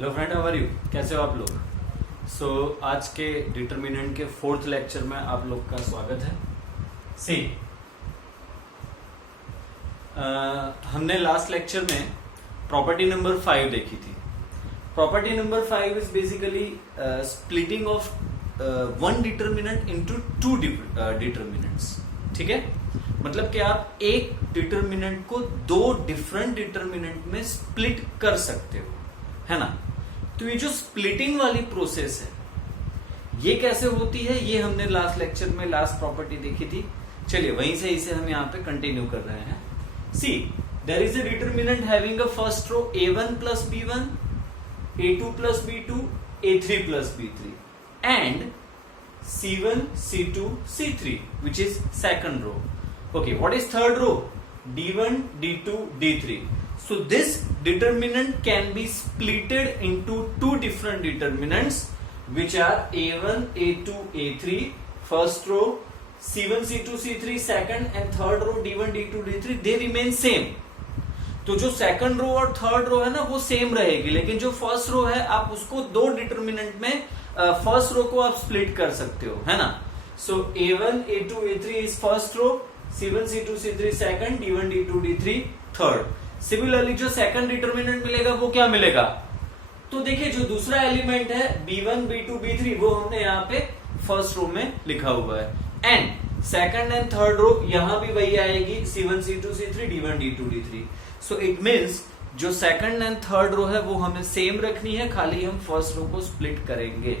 Hello friend, how are you? कैसे हो आप लोग? आज के डिटरमिनेंट के 4th लेक्चर में आप लोग का स्वागत है। सी हमने लास्ट लेक्चर में प्रॉपर्टी नंबर 5 देखी थी। Property number 5 is basically splitting of one determinant into two determinants. ठीक है, मतलब कि आप एक डिटरमिनेंट को दो डिफरेंट डिटरमिनेंट में स्प्लिट कर सकते हो, है ना। तो ये जो स्प्लिटिंग वाली प्रोसेस है ये कैसे होती है, ये हमने लास्ट लेक्चर में लास्ट प्रॉपर्टी देखी थी। चलिए वहीं से इसे हम यहाँ पे कंटिन्यू कर रहे हैं। See there is a determinant having a first row a1 plus b1, a2 plus b2, a3 plus b3 and c1 c2 c3 which is second row. Okay, what is third row? d1 d2 d3. So this determinant can be splitted into two different determinants which are a1 a2 a3 first row, c1 c2 c3 second and third row d1 d2 d3 they remain same. तो जो second row और third row है ना वो same रहेगी, लेकिन जो first row है आप उसको दो डिटरमिनेंट में फर्स्ट रो को आप स्प्लिट कर सकते हो, है ना। So a1 a2 a3 is first row, c1 c2 c3 second, d1 d2 d3 third. Similarly जो सेकंड डिटरमिनेंट मिलेगा वो क्या मिलेगा? तो देखिए जो दूसरा एलिमेंट है b1 b2 b3 वो हमने यहाँ पे फर्स्ट रो में लिखा हुआ है and second and third row यहाँ भी वही आएगी c1 c2 c3 d1 d2 d3। So it means जो सेकंड एंड थर्ड रो है वो हमें सेम रखनी है, खाली हम फर्स्ट रो को स्प्लिट करेंगे।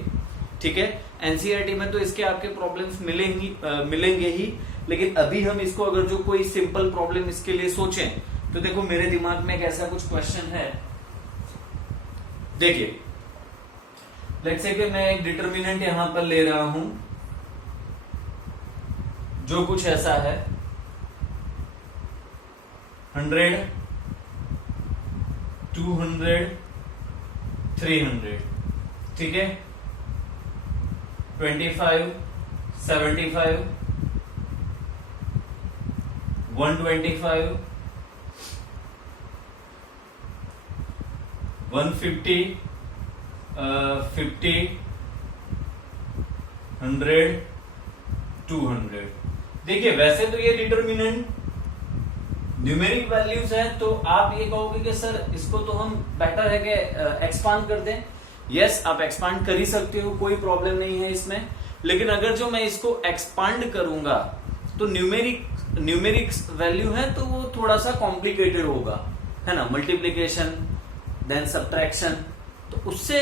ठीक है, एनसीईआरटी में तो इसके आपके प्रॉब्लम्स मिलेंगे ही, लेकिन अभी हम इसको अगर जो कोई सिंपल प्रॉब्लम इसके लिए सोचें तो देखो मेरे दिमाग में एक ऐसा कुछ क्वेश्चन है। देखिए लेट्स से कि मैं एक डिटरमिनेंट यहां पर ले रहा हूं जो कुछ ऐसा है 100 200 300, ठीक है, 25 75 125 150 50 100 200। देखिए वैसे तो ये डिटरमिनेंट न्यूमेरिक वैल्यूज है, तो आप ये कहोगे कि सर इसको तो हम बेटर है कि एक्सपांड कर दें। यस, आप एक्सपांड कर ही सकते हो, कोई प्रॉब्लम नहीं है इसमें। लेकिन अगर जो मैं इसको एक्सपांड करूंगा तो न्यूमेरिक वैल्यू है तो वो थोड़ा सा कॉम्प्लिकेटेड होगा, है ना, मल्टीप्लीकेशन देन सब्ट्रैक्शन। तो उससे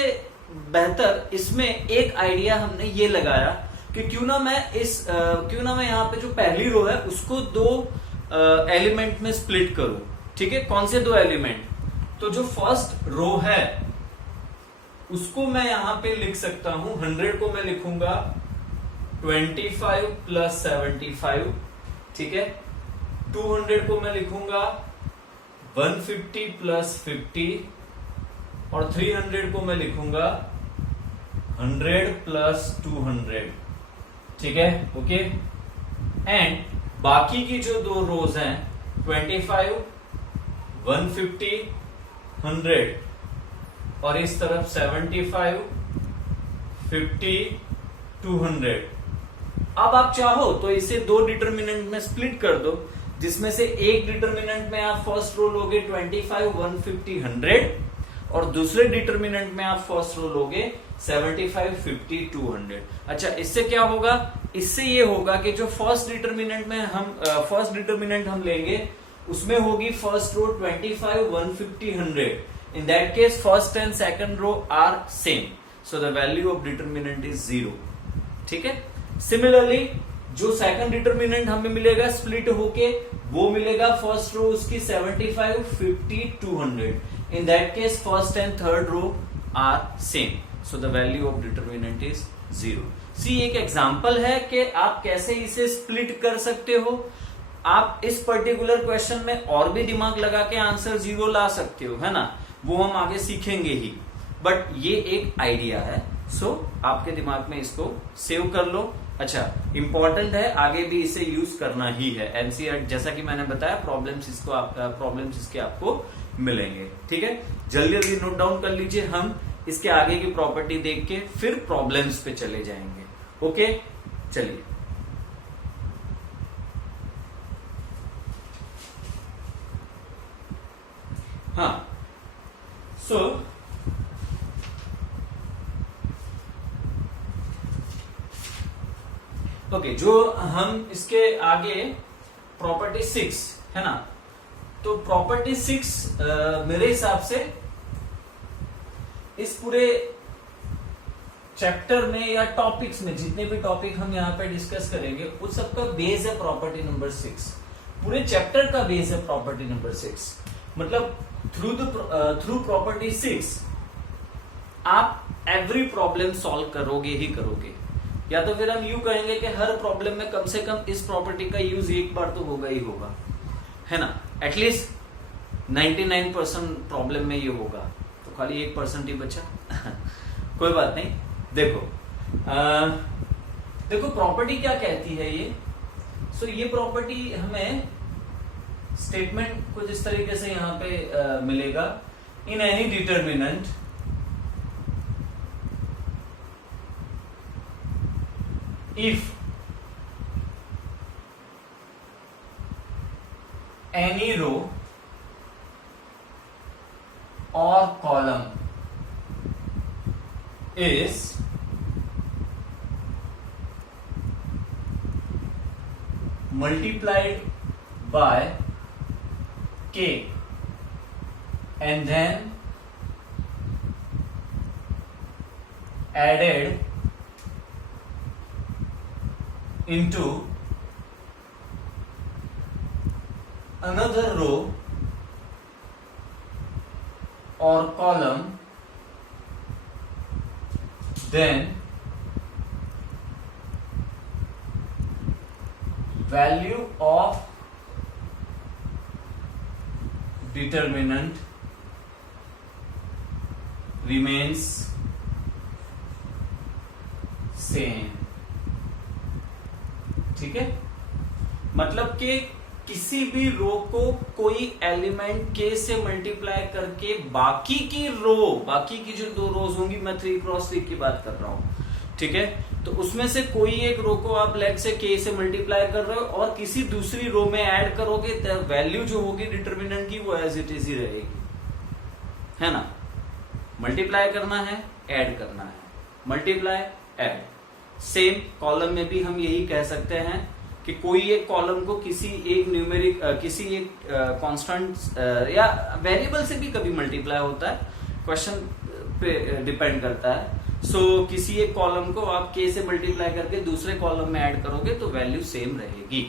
बेहतर इसमें एक आइडिया हमने ये लगाया कि क्यों ना मैं यहाँ पे जो पहली रो है उसको दो एलिमेंट में स्प्लिट करूं। ठीक है, कौन से दो एलिमेंट? तो जो फर्स्ट रो है उसको मैं यहां पे लिख सकता हूं, 100 को मैं लिखूंगा 25 प्लस 75, ठीक है। 200 को मैं लिखूंगा 150 प्लस 50 और 300 को मैं लिखूंगा 100 प्लस 200, ठीक है, ओके। एंड बाकी की जो दो रोज हैं 25 150 100 और इस तरफ 75 50 200। अब आप चाहो तो इसे दो डिटरमिनेंट में स्प्लिट कर दो, जिसमें से एक डिटरमिनेंट में आप फर्स्ट रो लोगे 25 150 100 और दूसरे डिटरमिनेंट में आप फर्स्ट रो लोगे 75 50 200। अच्छा, इससे क्या होगा? इससे ये होगा कि जो फर्स्ट डिटरमिनेंट हम लेंगे उसमें होगी first row 25 150 100। In that case first and second row are same, so the value of determinant is 0। ठीक है, सिमिलरली जो सेकंड डिटरमिनेंट हमें मिलेगा स्प्लिट होके वो मिलेगा फर्स्ट रो उसकी 75 50 200। In that case first and third row are same, so the value of determinant is 0. See, एक एग्जाम्पल है कि आप कैसे इसे स्प्लिट कर सकते हो। आप इस पर्टिकुलर क्वेश्चन में और भी दिमाग लगा के आंसर 0 ला सकते हो, है ना, वो हम आगे सीखेंगे ही, बट ये एक आइडिया है। सो आपके दिमाग में इसको सेव कर लो। अच्छा, इंपॉर्टेंट है, आगे भी इसे यूज करना ही है। एनसीईआरटी जैसा कि मैंने बताया प्रॉब्लम्स इसके आपको मिलेंगे। ठीक है, जल्दी जल्दी नोट डाउन कर लीजिए। हम इसके आगे की प्रॉपर्टी देख के फिर प्रॉब्लम्स पे चले जाएंगे। ओके, चलिए। हाँ, सो ओके, जो हम इसके आगे प्रॉपर्टी 6 है ना, तो प्रॉपर्टी 6 मेरे हिसाब से इस पूरे चैप्टर में या टॉपिक्स में जितने भी टॉपिक हम यहाँ पे डिस्कस करेंगे उस सबका बेस है प्रॉपर्टी नंबर 6। पूरे चैप्टर का बेस है प्रॉपर्टी नंबर 6। मतलब थ्रू प्रॉपर्टी 6 आप एवरी प्रॉब्लम सॉल्व करोगे ही करोगे। या तो फिर हम यूं कहेंगे कि हर प्रॉब्लम में कम से कम इस प्रॉपर्टी का यूज एक बार तो होगा ही होगा, है ना। एटलीस्ट 99% प्रॉब्लम में ये होगा, तो खाली 1% ही बचा। कोई बात नहीं। देखो प्रॉपर्टी क्या कहती है ये। सो ये प्रॉपर्टी हमें स्टेटमेंट कुछ इस तरीके से यहां पे मिलेगा। In any determinant if any row or column is multiplied by k and then added into another row or column, then value of determinant remains same। ठीक है, मतलब कि किसी भी रो को कोई एलिमेंट के से मल्टीप्लाई करके बाकी की जो 2 रोज होंगी, मैं 3x3 की बात कर रहा हूं, ठीक है, तो उसमें से कोई एक रो को आप लेट से के से मल्टीप्लाई कर रहे हो और किसी दूसरी रो में ऐड करोगे तो वैल्यू जो होगी डिटर्मिनेंट की वो एज इट इज ही रहेगी, है ना। मल्टीप्लाई करना है, ऐड करना है, मल्टीप्लाई ऐड। सेम कॉलम में भी हम यही कह सकते हैं कि कोई एक कॉलम को किसी एक न्यूमेरिक किसी एक कांस्टेंट या वेरिएबल से भी कभी मल्टीप्लाई होता है, क्वेश्चन पे डिपेंड करता है। सो किसी एक कॉलम को आप के से मल्टीप्लाई करके दूसरे कॉलम में ऐड करोगे तो वैल्यू सेम रहेगी,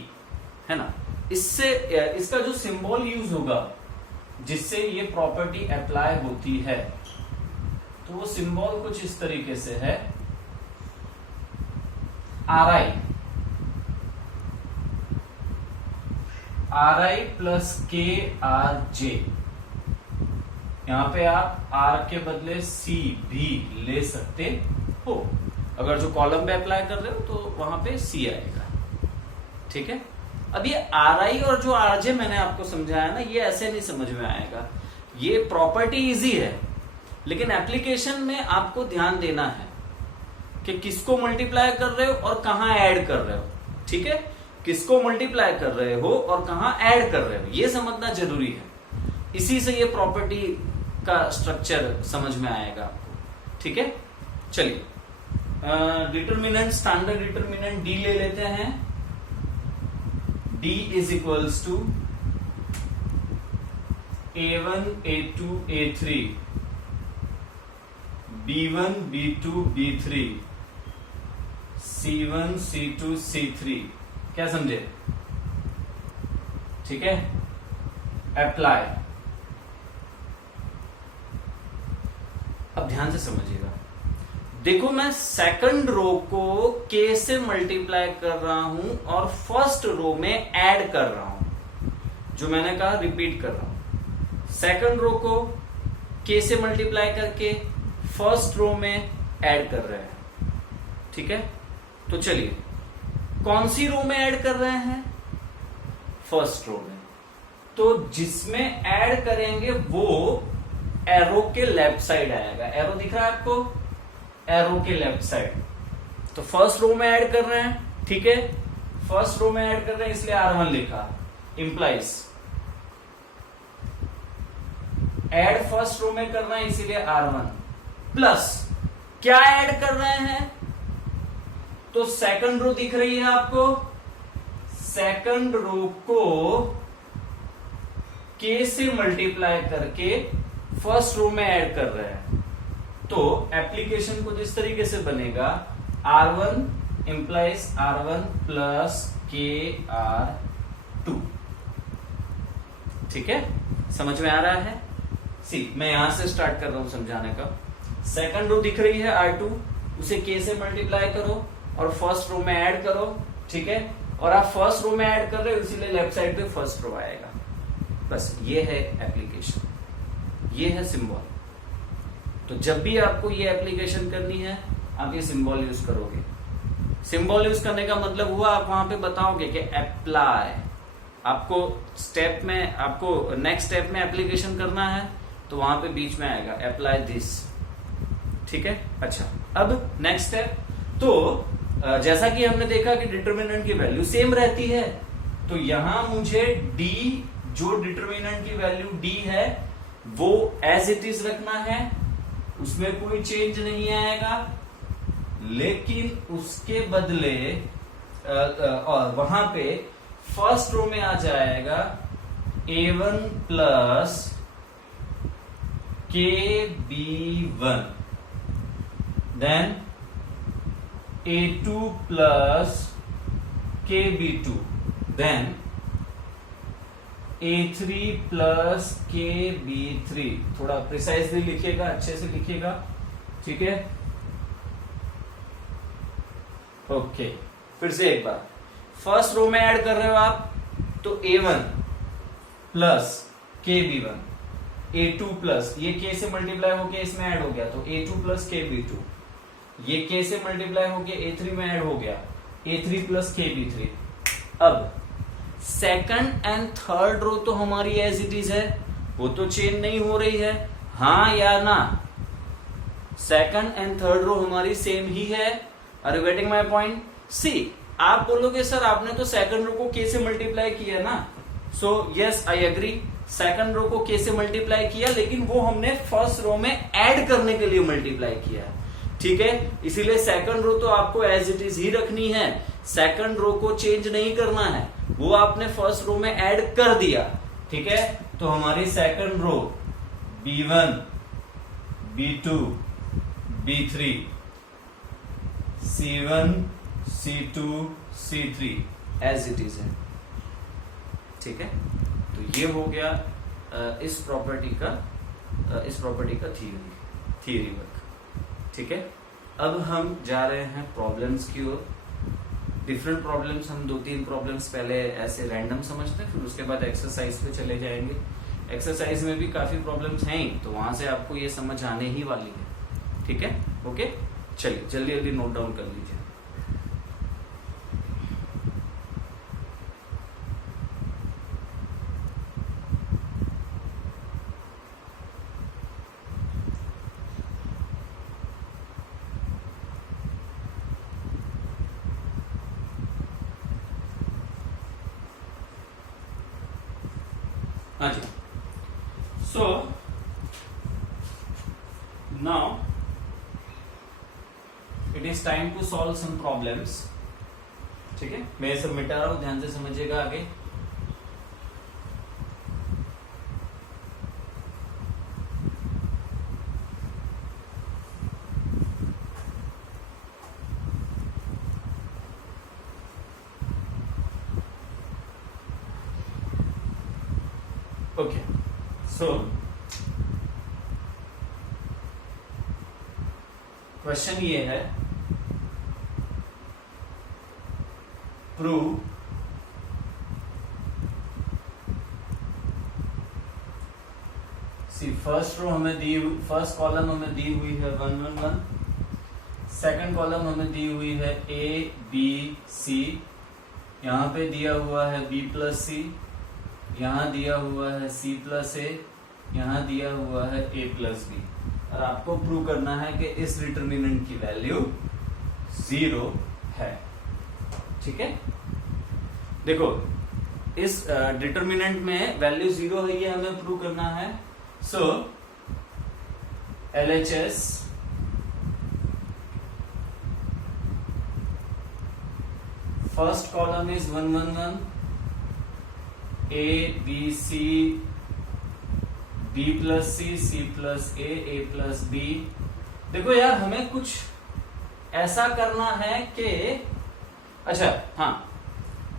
है ना। इससे इसका जो सिंबल यूज होगा जिससे ये प्रॉपर्टी अप्लाई होती है, तो वो सिंबल कुछ इस तरीके से है, RI प्लस के आर जे। यहां पे आप R के बदले C भी ले सकते हो। अगर जो कॉलम पे अप्लाई कर रहे हो तो वहां पे C आएगा, ठीक है। अब ये RI और जो RJ मैंने आपको समझाया ना, ये ऐसे नहीं समझ में आएगा। ये प्रॉपर्टी इजी है, लेकिन एप्लीकेशन में आपको ध्यान देना है कि किसको मल्टीप्लाई कर रहे हो और कहां ऐड कर रहे हो, ठीक है। किसको मल्टीप्लाई कर रहे हो और कहां ऐड कर रहे हो, ये समझना जरूरी है। इसी से ये प्रॉपर्टी का स्ट्रक्चर समझ में आएगा आपको, ठीक है। चलिए, डिटर्मिनेंट, स्टैंडर्ड डिटर्मिनेंट डी ले लेते हैं। D is equals to A1 A2 A3 B1 B2 B3 C1 C2 C3। क्या समझे, ठीक है। अप्लाई। अब ध्यान से समझिएगा, देखो मैं सेकंड रो को के से मल्टीप्लाई कर रहा हूं और फर्स्ट रो में ऐड कर रहा हूं। जो मैंने कहा रिपीट कर रहा हूं, सेकंड रो को के से मल्टीप्लाई करके फर्स्ट रो में ऐड कर रहे हैं, ठीक है। तो चलिए, कौन सी रो में ऐड कर रहे हैं, फर्स्ट रो में। तो जिसमें ऐड करेंगे वो एरो के लेफ्ट साइड आएगा। एरो दिख रहा है आपको, एरो के लेफ्ट साइड। तो फर्स्ट रो में ऐड कर रहे हैं, ठीक है, फर्स्ट रो में ऐड कर रहे हैं इसलिए R1 लिखा। इंप्लाइज ऐड फर्स्ट रो में कर रहे हैं इसीलिए R1 प्लस क्या ऐड कर रहे हैं, तो सेकंड रो दिख रही है आपको, सेकंड रो को K से मल्टीप्लाई करके फर्स्ट रो में ऐड कर रहे हैं। तो एप्लीकेशन कुछ इस तरीके से बनेगा, R1 implies R1 plus KR2। ठीक है, समझ में आ रहा है? सी मैं यहां से स्टार्ट कर रहा हूं समझाने का। सेकंड रो दिख रही है R2, उसे K से मल्टीप्लाई करो और फर्स्ट रो में ऐड करो, ठीक है, और आप फर्स्ट रो में ऐड कर रहे हो इसीलिए लेफ्ट साइड पे फर्स्ट रो आएगा। बस ये है एप्लीकेशन, ये है सिंबल। तो जब भी आपको ये एप्लीकेशन करनी है आप ये सिंबल यूज करोगे। सिंबल यूज करने का मतलब हुआ आप वहां पे बताओगे कि अप्लाई, आपको स्टेप में, आपको नेक्स्ट स्टेप में एप्लीकेशन करना है तो वहां पे बीच में आएगा अप्लाई दिस, ठीक है। अच्छा, अब नेक्स्ट स्टेप, तो जैसा कि हमने देखा कि डिटर्मिनेंट की वैल्यू सेम रहती है, तो यहां मुझे डी, जो डिटर्मिनेंट की वैल्यू डी है वो एज इट इज रखना है, उसमें कोई चेंज नहीं आएगा, लेकिन उसके बदले और वहां पे फर्स्ट रो में आ जाएगा A1 plus KB1, then A2 plus KB2, then A3 plus KB3। थोड़ा प्रिसाइजली लिखिएगा, अच्छे से लिखिएगा, ठीक है। ओके, फिर से एक बार, फर्स्ट रो में ऐड कर रहे हो आप तो A1 plus KB1, A2 plus, ये K से मल्टीप्लाई होके इसमें ऐड हो गया तो A2 प्लस KB2, ये K से मल्टीप्लाई होके A3 में ऐड हो गया A3 प्लस KB3। अब सेकंड एंड थर्ड रो तो हमारी एज इट इज है, वो तो चेंज नहीं हो रही है, हाँ या ना? सेकंड एंड थर्ड रो हमारी सेम ही है। Are you getting my point? See, आप बोलोगे सर आपने तो सेकंड रो को K से मल्टीप्लाई किया ना, so yes I agree, second row को K से मल्टीप्लाई किया, लेकिन वो हमने फर्स्ट रो में ऐड करने के लिए मल्टीप्लाई किया, ठीक है। इसीलिए सेकंड रो तो आपको एज इट इज ही रखनी है, सेकंड रो को चेंज नहीं करना है, वो आपने फर्स्ट रो में ऐड कर दिया, ठीक है। तो हमारी second row B1, B2, B3, C1, C2, C3 as it is है, ठीक है। तो ये हो गया इस प्रॉपर्टी का थियरी वर्क, ठीक है। अब हम जा रहे हैं प्रॉब्लम्स की ओर। डिफरेंट प्रॉब्लम्स, हम 2-3 प्रॉब्लम्स पहले ऐसे रैंडम समझते हैं, फिर उसके बाद एक्सरसाइज पे चले जाएंगे। एक्सरसाइज में भी काफी प्रॉब्लम्स हैं, तो वहां से आपको ये समझ आने ही वाली है, ठीक है। ओके, चलिए जल्दी जल्दी नोट डाउन कर लीजिए। हाँ जी, so now it is time to solve some problems, ठीक है। मैं ये सब मिटा रहा हूं, ध्यान से समझिएगा आगे। Okay, so क्वेश्चन ये है, प्रूव सी फर्स्ट रो हमें दी, फर्स्ट कॉलम हमें दी हुई है 1 1 1, सेकंड कॉलम हमें दी हुई है A B C, यहाँ पे दिया हुआ है B प्लस C, यहाँ दिया हुआ है C प्लस A, यहाँ दिया हुआ है a प्लस बी, और आपको प्रूव करना है कि इस डिटर्मिनेंट की वैल्यू 0 है। ठीक है, देखो इस डिटर्मिनेंट में वैल्यू 0 है, ये हमें प्रूव करना है। सो LHS first column is 1 1 1, A B C B plus C, C plus A plus B। देखो यार हमें कुछ ऐसा करना है कि अच्छा हाँ,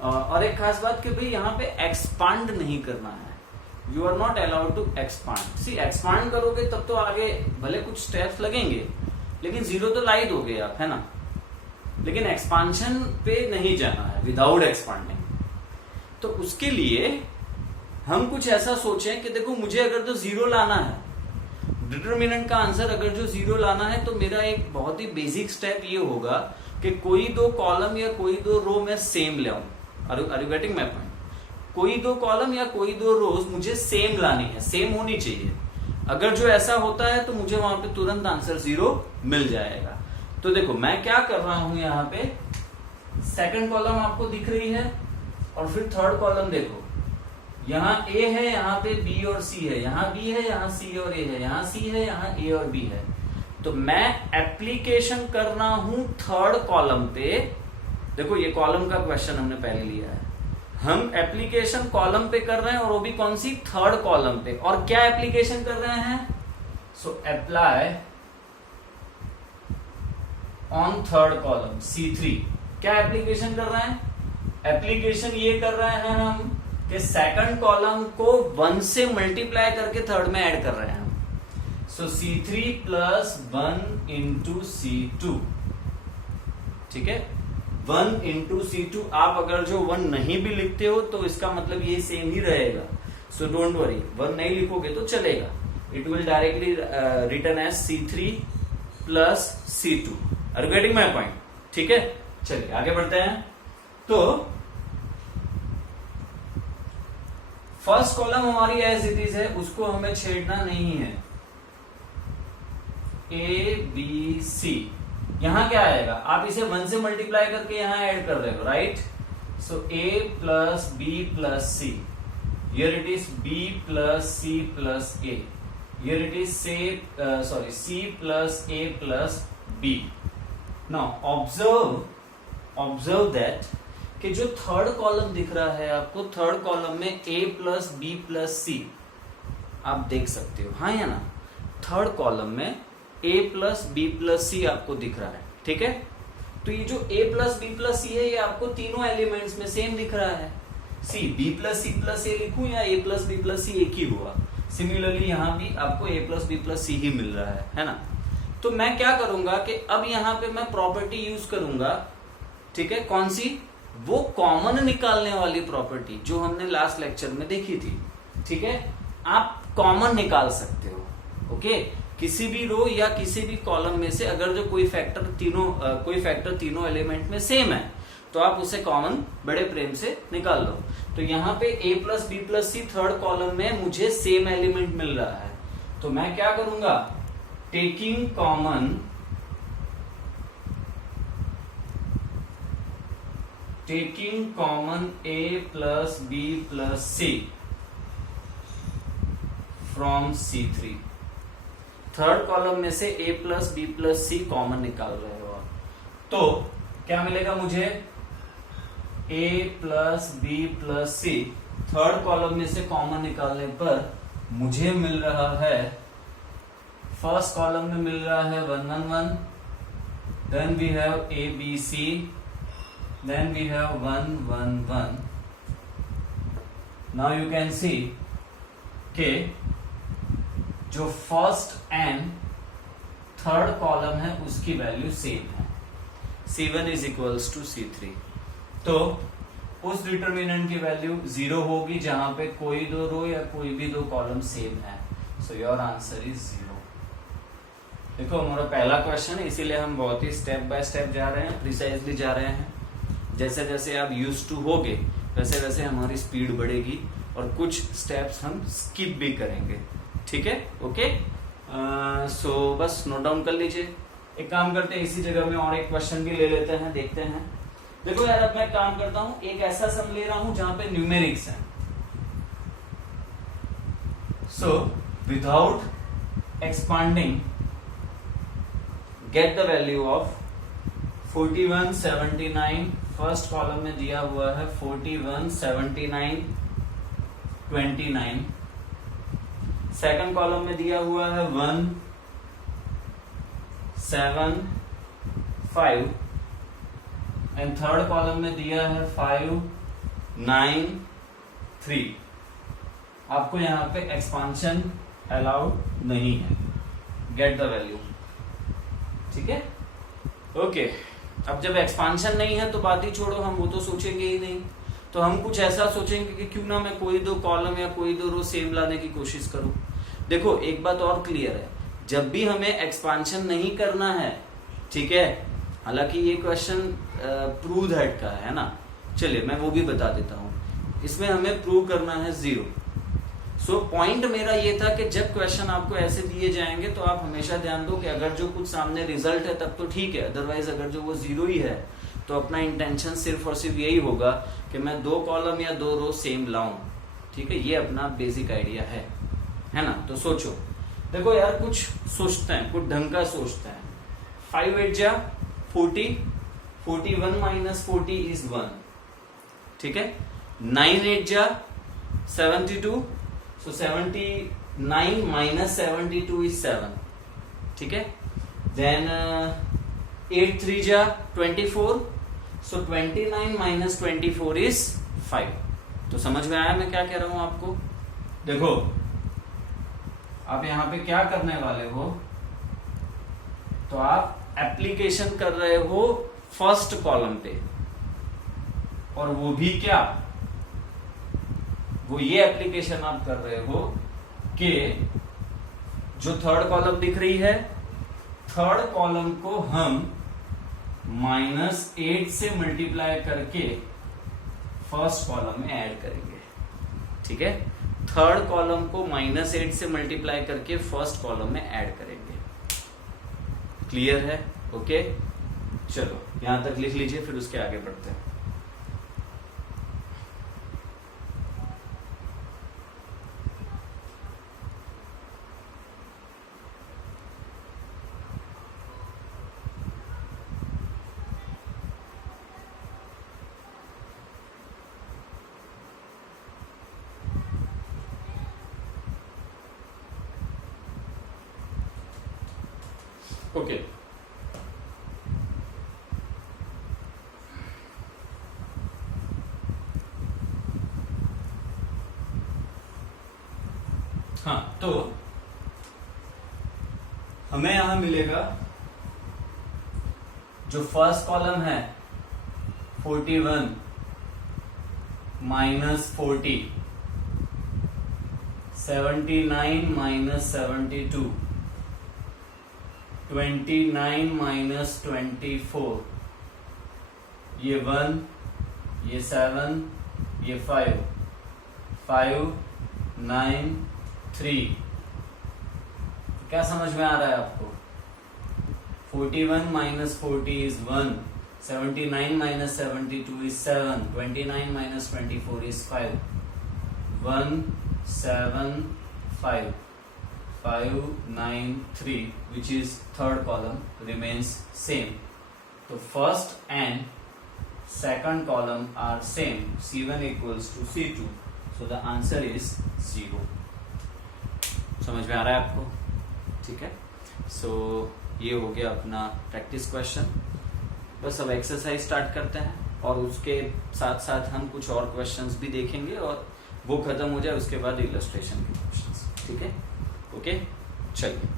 और एक खास बात कि भाई यहाँ पे एक्सपांड नहीं करना है, you are not allowed to expand. See expand करोगे तब तो आगे भले कुछ स्टेप्स लगेंगे, लेकिन 0 तो ला ही दोगे आप, है ना। लेकिन एक्सपांशन पे नहीं जाना है विदाउट एक्सपांडिंग। तो उसके लिए हम कुछ ऐसा सोचें कि देखो मुझे अगर तो 0 लाना है, डिटर्मिनेंट का आंसर अगर जो 0 लाना है, तो मेरा एक बहुत ही बेसिक स्टेप ये होगा कि कोई दो कॉलम या कोई दो रो मैं सेम ले आऊं। Are you getting my point? कोई दो कॉलम या कोई दो रोज मुझे सेम लानी है, सेम होनी चाहिए। अगर जो ऐसा होता है तो मुझे वहां पे तुरंत आंसर 0 मिल जाएगा। तो देखो मैं क्या कर रहा हूं, यहाँ पे सेकंड कॉलम आपको दिख रही है, और फिर थर्ड कॉलम देखो, यहाँ A है, यहाँ पे B और C है, यहाँ B है, यहाँ C और A है, यहाँ C है, यहाँ A और B है। तो मैं एप्लीकेशन कर रहा हूं थर्ड कॉलम पे। देखो ये कॉलम का क्वेश्चन हमने पहले लिया है, हम एप्लीकेशन कॉलम पे कर रहे हैं, और वो भी कौन सी, थर्ड कॉलम पे। और क्या एप्लीकेशन कर रहे हैं? So apply on third column C3। क्या एप्लीकेशन कर रहे हैं? एप्लीकेशन ये कर रहे हैं हम कि सेकंड कॉलम को 1 से मल्टीप्लाई करके थर्ड में ऐड कर रहे हैं हम। सो C3 प्लस 1 इंटू C2, ठीक है, 1 इंटू C2। आप अगर जो 1 नहीं भी लिखते हो तो इसका मतलब ये सेम ही रहेगा। सो डोंट वरी, 1 नहीं लिखोगे तो चलेगा, it will directly written as C3 plus C2। Are you getting my point? ठीक है, चलिए आगे बढ़ते हैं। तो फर्स्ट कॉलम हमारी एज इट इज है, उसको हमें छेड़ना नहीं है। A B C, यहां क्या आएगा, आप इसे 1 से मल्टीप्लाई करके यहां ऐड कर रहे हो, right. So A plus B plus C, here it is B plus C plus A, here it is C plus A plus B। Now observe that कि जो थर्ड कॉलम दिख रहा है आपको, थर्ड कॉलम में A plus B plus C आप देख सकते हो, हाँ या ना। थर्ड कॉलम में A plus B plus C आपको दिख रहा है, ठीक है। तो ये जो A plus B plus C है, ये आपको तीनों एलिमेंट्स में सेम दिख रहा है। C B plus C plus A लिखूं या A plus B plus C एक ही हुआ। सिमिलरली यहाँ भी आपको A plus B plus C ही मिल रहा है ना। तो मैं क्या करूंगा कि अब यहाँ पे मैं प्रॉपर्टी यूज करूंगा, ठीक है। कौन सी? वो कॉमन निकालने वाली प्रॉपर्टी जो हमने लास्ट लेक्चर में देखी थी, ठीक है। आप कॉमन निकाल सकते हो, ओके। किसी भी रो या किसी भी कॉलम में से अगर जो कोई फैक्टर तीनों एलिमेंट में सेम है, तो आप उसे कॉमन बड़े प्रेम से निकाल लो। तो यहाँ पे A plus B plus C third column में मुझे सेम एलिमेंट मिल रहा है, तो मैं क्या करूंगा, taking common A plus B plus C from C3। Third column में से A plus B plus C common निकाल रहे हो आप, तो क्या मिलेगा मुझे, A plus B plus C third column में से कॉमन निकालने पर मुझे मिल रहा है, फर्स्ट कॉलम में मिल रहा है 1 1 1, then we have A B C, then we have 1 1 1। Now you can see के जो फर्स्ट एंड थर्ड कॉलम है उसकी वैल्यू सेम है, C1 is equals to C3। तो उस डिटर्मिनेंट की वैल्यू 0 होगी जहां पे कोई दो रो या कोई भी दो कॉलम सेम है। So your answer is 0। देखो हमारा पहला क्वेश्चन है, इसीलिए हम बहुत ही स्टेप बाय स्टेप जा रहे हैं, प्रिसाइजली जा रहे हैं। जैसे जैसे आप यूज्ड टू होगे वैसे वैसे हमारी स्पीड बढ़ेगी और कुछ स्टेप्स हम स्किप भी करेंगे, ठीक है, ओके। सो बस नोट डाउन कर लीजिए। एक काम करते हैं, इसी जगह में और एक क्वेश्चन भी ले लेते हैं, देखते हैं। देखो यार, अब मैं काम करता हूं, एक ऐसा सम ले रहा हूं जहां पे न्यूमेरिक्स है। So without expanding get the value of 4179। First column में दिया हुआ है 4179 29। सेकंड कॉलम में दिया हुआ है 175 एंड थर्ड कॉलम में दिया है 593। आपको यहां पे एक्सपांशन अलाउड नहीं है, गेट द वैल्यू, ठीक है, ओके। अब जब एक्सपांशन नहीं है तो बात ही छोड़ो, हम वो तो सोचेंगे ही नहीं, तो हम कुछ ऐसा सोचेंगे कि क्यों ना मैं कोई दो कॉलम या कोई दो रो सेम लाने की कोशिश करूं। देखो एक बात और क्लियर है, जब भी हमें एक्सपांशन नहीं करना है, ठीक है, हालांकि ये क्वेश्चन प्रूव दैट का है ना, चलिए मैं वो भी बता देता हूं। इसमें हमें प्रूव करना है 0। सो पॉइंट मेरा ये था कि जब क्वेश्चन आपको ऐसे दिए जाएंगे तो आप हमेशा ध्यान दो कि अगर जो कुछ सामने रिजल्ट है तब तो ठीक है, अदरवाइज अगर जो वो 0 ही है तो अपना इंटेंशन सिर्फ और सिर्फ यही होगा कि मैं 2 कॉलम या 2 रो सेम लाऊं, ठीक है। ये अपना बेसिक आइडिया है ना। तो सोचो, देखो यार कुछ सोचते हैं, कुछ ढंग का सोचते हैं। 5 8 जा 40, 41 माइनस 40 इज 1, ठीक है। 9 8 जा 72, सो 79 माइनस 72 इज 7, ठीक है। देन 8 3 जा 24, सो 29 माइनस 24 इज 5। तो समझ में आया मैं क्या कह रहा हूं आपको? देखो आप यहां पे क्या करने वाले हो, तो आप एप्लीकेशन कर रहे हो फर्स्ट कॉलम पे, और वो भी क्या, वो ये एप्लीकेशन आप कर रहे हो कि जो थर्ड कॉलम दिख रही है, थर्ड कॉलम को हम -8 से मल्टीप्लाई करके फर्स्ट कॉलम में ऐड करेंगे, ठीक है। थर्ड कॉलम को -8 से मल्टीप्लाई करके फर्स्ट कॉलम में ऐड करेंगे। क्लियर है? ओके, चलो यहां तक लिख लीजिए, फिर उसके आगे बढ़ते हैं। ओके, हाँ, तो हमें यहां मिलेगा जो फर्स्ट कॉलम है 41 माइनस 40, 79 माइनस 72, 29 माइनस 24, ये 1, ये 7, ये 5, 5 9 3। क्या समझ में आ रहा है आपको? 41 minus 40 is 1, 79 minus 72 is 7, 29 minus 24 is 5, 1 7 5 5 9 3, which is third column remains same. So first and second column are same. C1 equals to C2. So the answer is 0. समझ में आ रहा है आपको? ठीक है, सो ये हो गया अपना प्रैक्टिस क्वेश्चन। बस अब एक्सरसाइज स्टार्ट करते हैं, और उसके साथ साथ हम कुछ और क्वेश्चंस भी देखेंगे, और वो खत्म हो जाए उसके बाद इलस्ट्रेशन के क्वेश्चंस, ठीक है। ओके, चलिए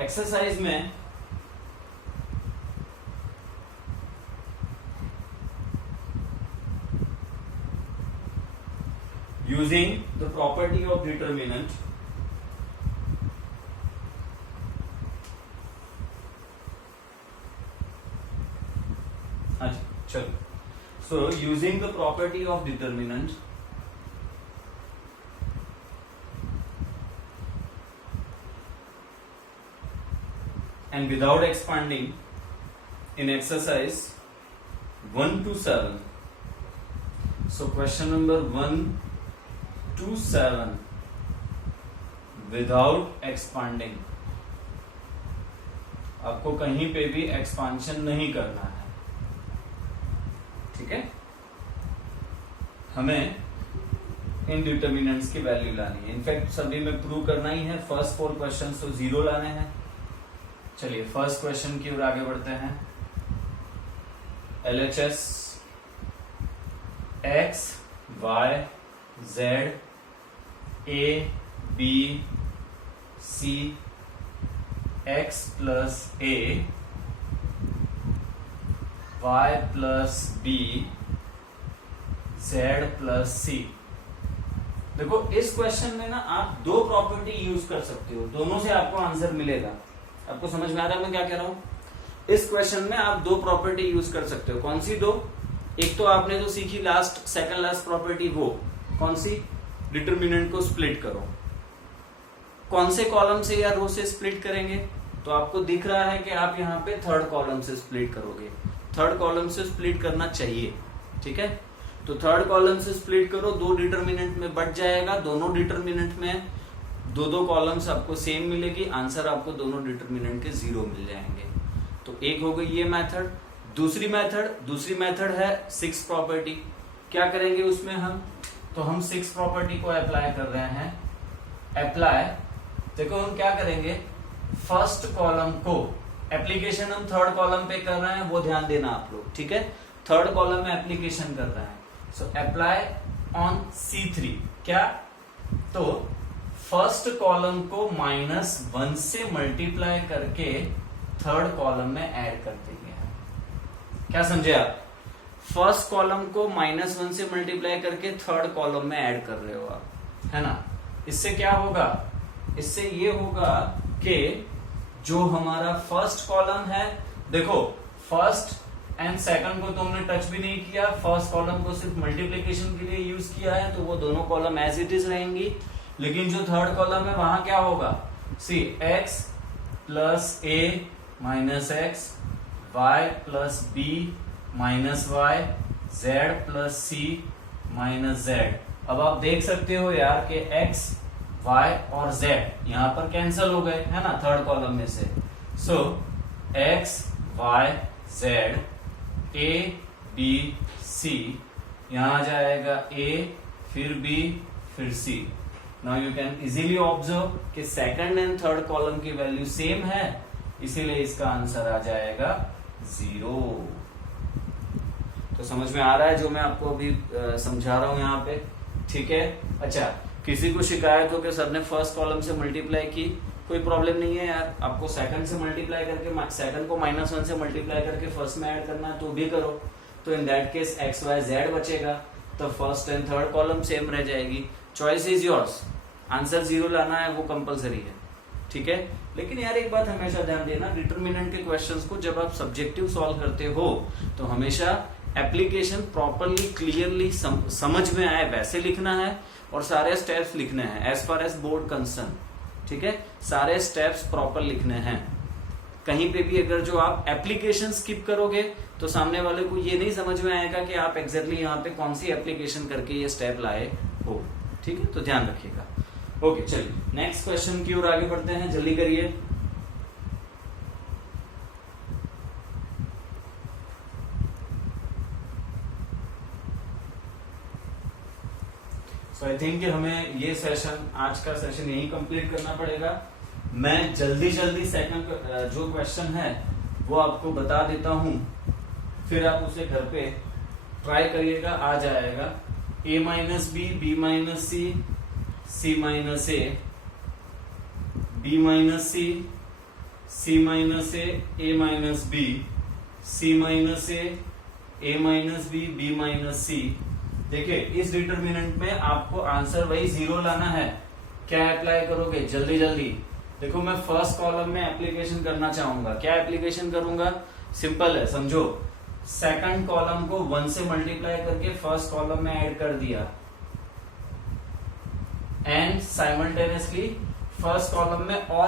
एक्सरसाइज में using the property of determinant, चलो, so using the property of determinant and without expanding in exercise 1 to 7. So question number 1 to 7 without expanding. आपको कहीं पे भी एक्सपांशन नहीं करना है, ठीक है। हमें इंडिटर्मिनेंट्स की वैल्यू लानी है। इनफैक्ट सभी में प्रूव करना ही है। फर्स्ट 4 क्वेश्चंस तो 0 लाने हैं। चलिए फर्स्ट क्वेश्चन की ओर आगे बढ़ते हैं। LHS X Y Z A B C X plus A Y plus B Z plus C। देखो इस क्वेश्चन में ना आप दो प्रॉपर्टी यूज कर सकते हो, दोनों से आपको आंसर मिलेगा। आपको समझ में आ रहा है मैं क्या कह रहा हूं? इस क्वेश्चन में आप दो प्रॉपर्टी यूज कर सकते हो। कौन सी दो? एक तो आपने जो सीखी सेकंड लास्ट प्रॉपर्टी, वो कौन सी? डिटरमिनेंट को स्प्लिट करो। कौन से कॉलम से या रो से स्प्लिट करेंगे? तो आपको दिख रहा है कि आप यहाँ पे थर्ड कॉलम से स्प्लिट करोगे। थर्ड कॉलम से स्प्लिट करना चाहिए, ठीक है। तो थर्ड कॉलम से स्प्लिट करो, दो डिटरमिनेंट में बट जाएगा। दोनों डिटरमिनेंट में दो कॉलम्स आपको सेम मिलेगी। आंसर आपको दोनों डिटरमिनेंट के 0 मिल जाएंगे। तो एक हो गई ये मेथड। दूसरी मेथड है 6 प्रॉपर्टी। क्या करेंगे उसमें हम? तो हम 6 प्रॉपर्टी को अप्लाई कर रहे हैं। अप्लाई, देखो हम क्या करेंगे, फर्स्ट कॉलम को एप्लीकेशन हम थर्ड कॉलम पे कर रहे हैं, वो ध्यान देना आप लोग, ठीक है। थर्ड कॉलम में एप्लीकेशन कर रहे हैं। So apply on C3। क्या? तो फर्स्ट कॉलम को -1 से मल्टीप्लाई करके थर्ड कॉलम में ऐड कर देंगे। क्या समझे आप? फर्स्ट कॉलम को -1 से मल्टीप्लाई करके थर्ड कॉलम में ऐड कर रहे हो आप, है ना। इससे क्या होगा? इससे ये होगा कि जो हमारा फर्स्ट कॉलम है, देखो फर्स्ट एंड सेकंड को तो हमने टच भी नहीं किया, फर्स्ट कॉलम को सिर्फ मल्टीप्लीकेशन के लिए यूज किया है, तो वो दोनों कॉलम एज इट इज रहेंगी। लेकिन जो थर्ड कॉलम है वहां क्या होगा? सी x plus a minus x, y plus b minus y, z plus c minus z। अब आप देख सकते हो यार कि x, y और z यहां पर कैंसिल हो गए, है ना, थर्ड कॉलम में से। सो x, y, z, a, b, c, यहां आ जाएगा a, फिर b, फिर c। Now you can easily observe कि सेकंड एंड थर्ड कॉलम की वैल्यू सेम है, इसीलिए इसका आंसर आ जाएगा 0। तो समझ में आ रहा है जो मैं आपको अभी समझा रहा हूं यहाँ पे, ठीक है। अच्छा, किसी को शिकायत हो कि सर ने फर्स्ट कॉलम से मल्टीप्लाई की, कोई प्रॉब्लम नहीं है यार। आपको सेकंड से मल्टीप्लाई करके, सेकंड को -1 से मल्टीप्लाई करके फर्स्ट में ऐड करना है तो भी करो। तो इन that case x, y, z बचेगा, तो first and third column same रह जाएगी। Choice is yours. आंसर 0 लाना है वो कंपलसरी है, ठीक है। लेकिन यार एक बात हमेशा ध्यान देना, डिटरमिनेंट के क्वेश्चंस को जब आप सब्जेक्टिव सॉल्व करते हो तो हमेशा एप्लीकेशन प्रॉपरली क्लियरली समझ में आए वैसे लिखना है और सारे स्टेप्स लिखने हैं as far as board concern, ठीक है। सारे स्टेप्स प्रॉपर लिखने हैं। कहीं पे भी अगर जो आप एप्लीकेशन स्किप करोगे तो सामने वाले को ये नहीं समझ में आएगा कि आप एग्जैक्टली यहाँ पे कौन सी एप्लीकेशन करके ये स्टेप लाए हो, ठीक है। तो ध्यान रखिएगा। ओके, चलिए नेक्स्ट क्वेश्चन की ओर आगे बढ़ते हैं, जल्दी करिए। सो आई थिंक हमें ये सेशन, आज का सेशन यही कंप्लीट करना पड़ेगा। मैं जल्दी सेकंड जो क्वेश्चन है वो आपको बता देता हूं, फिर आप उसे घर पे ट्राई करिएगा, आ जाएगा। a minus B, B minus C, C minus A, B minus C, C minus A minus B, C minus A minus B minus C. देखिए इस डिटरमिनेंट में आपको आंसर वही 0 लाना है। क्या अप्लाई करोगे? जल्दी देखो, मैं फर्स्ट कॉलम में एप्लीकेशन करना चाहूंगा। क्या एप्लीकेशन करूंगा? सिंपल है, समझो। सेकंड कॉलम को 1 से मल्टीप्लाई करके फर्स्ट कॉलम में ऐड कर दिया एंड साइमल्टेनियसली फर्स्ट कॉलम में और